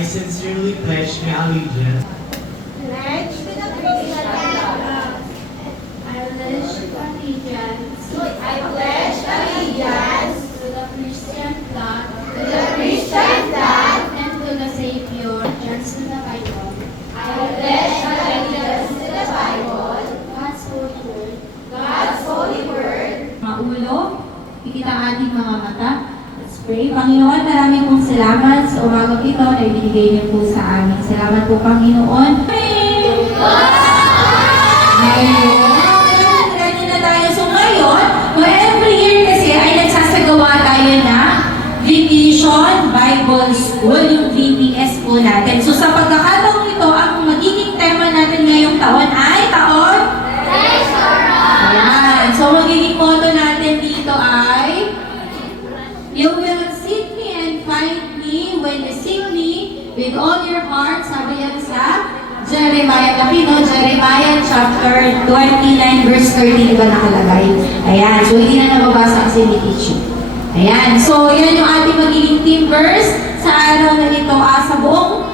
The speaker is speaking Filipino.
I sincerely pledge my allegiance Pledge to the Christian flag. I pledge allegiance. I pledge allegiance to the Christian flag. To the Christian flag. And to the Savior. Allegiance to the Bible. I pledge allegiance to the Bible. God's holy word. God's holy word. Mga ulo, ikita ang ating mga mata. Let's pray. Panginoon, maraming pong salamat sa umagang ito na ibinigay niyo po sa amin. Salamat po, Panginoon. Ngayon, ready na tayo. So ngayon, every year kasi ay nagsasagawa tayo na Vacation Bible School, yung VBS po natin. So sa pagkakataong ito, ang magiging tema natin ngayong taon ay taon? Ayan. So magiging motto natin dito ay You will seek me and find me when you seek me with all your heart. Sabi yan sa Jeremiah, Jeremiah chapter 29 verse 30, diba nakalagay? Ayan, so hindi na nababasa kasi ni teacher. Ayan, so yan yung ating magiging theme verse sa araw na ito sa buong